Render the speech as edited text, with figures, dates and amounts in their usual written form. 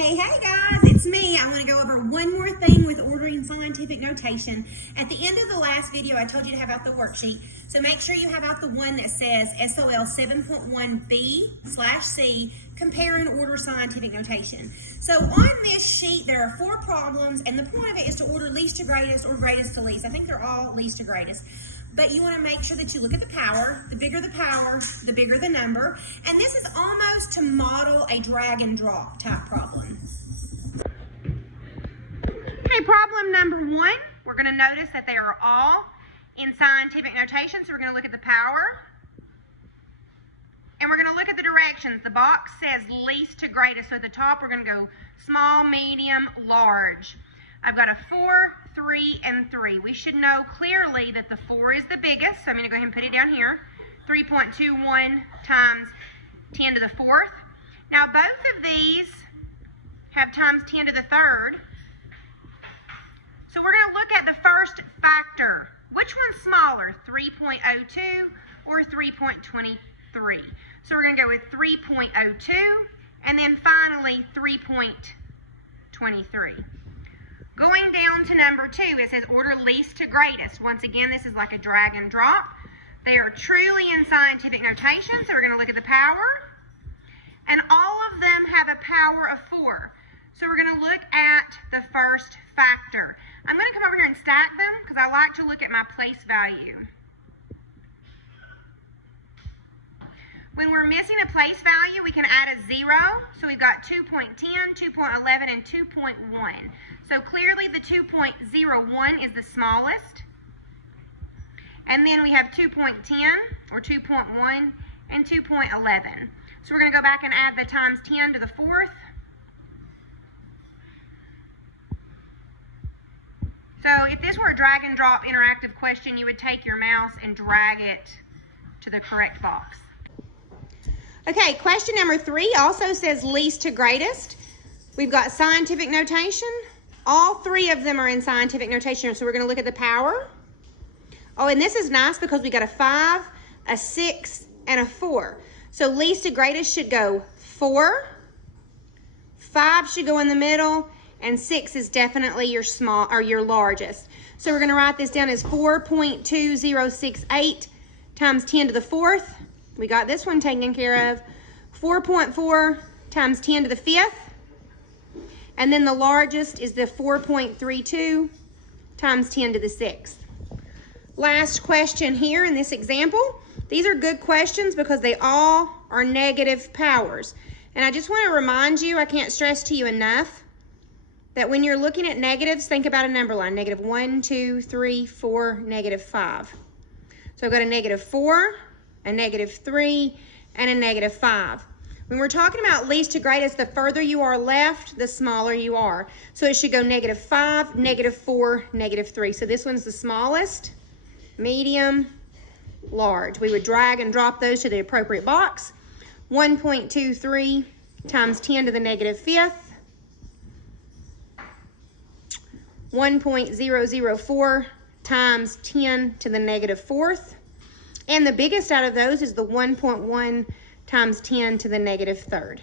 Hey guys, it's me. I'm going to go over one more thing with ordering scientific notation. At the end of the last video, I told you to have out the worksheet. So make sure you have out the one that says SOL 7.1B/C, compare and order scientific notation. So on this sheet, there are 4 problems, and the point of it is to order least to greatest or greatest to least. I think they're all least to greatest. But you want to make sure that you look at the power. The bigger the power, the bigger the number. And this is almost to model a drag and drop type problem. Okay, problem number 1. We're going to notice that they are all in scientific notation. So we're going to look at the power. And we're going to look at the directions. The box says least to greatest. So at the top, we're going to go small, medium, large. I've got a 4, 3, and 3. We should know clearly that the 4 is the biggest, so I'm going to go ahead and put it down here. 3.21 times 10 to the 4th. Now both of these have times 10 to the 3rd. So we're going to look at the first factor. Which one's smaller, 3.02 or 3.23? So we're going to go with 3.02 and then finally 3.23. Going down to number 2, it says order least to greatest. Once again, this is like a drag and drop. They are truly in scientific notation, so we're going to look at the power. And all of them have a power of 4. So we're going to look at the first factor. I'm going to come over here and stack them because I like to look at my place value. When we're missing a place value, we can add a 0. So we've got 2.10, 2.11, and 2.1. So clearly the 2.01 is the smallest. And then we have 2.10 or 2.1 and 2.11. So we're going to go back and add the times 10 to the 4th. So if this were a drag and drop interactive question, you would take your mouse and drag it to the correct box. Okay, question number 3 also says least to greatest. We've got scientific notation. All 3 of them are in scientific notation, so we're going to look at the power. Oh, and this is nice because we got a 5, a 6, and a 4. So least to greatest should go 4, 5 should go in the middle, and 6 is definitely your small or your largest. So we're going to write this down as 4.2068 times 10 to the 4th. We got this one taken care of. 4.4 times 10 to the 5th. And then the largest is the 4.32 times 10 to the 6th. Last question here in this example. These are good questions because they all are negative powers. And I just want to remind you, I can't stress to you enough, that when you're looking at negatives, think about a number line. Negative 1, 2, 3, 4, negative 5. So I've got a negative 4, a negative 3, and a negative 5. When we're talking about least to greatest, the further you are left, the smaller you are. So it should go negative 5, negative 4, negative 3. So this one's the smallest, medium, large. We would drag and drop those to the appropriate box. 1.23 times 10 to the negative 5th. 1.004 times 10 to the negative 4th. And the biggest out of those is the 1.1 times 10 to the negative 3rd.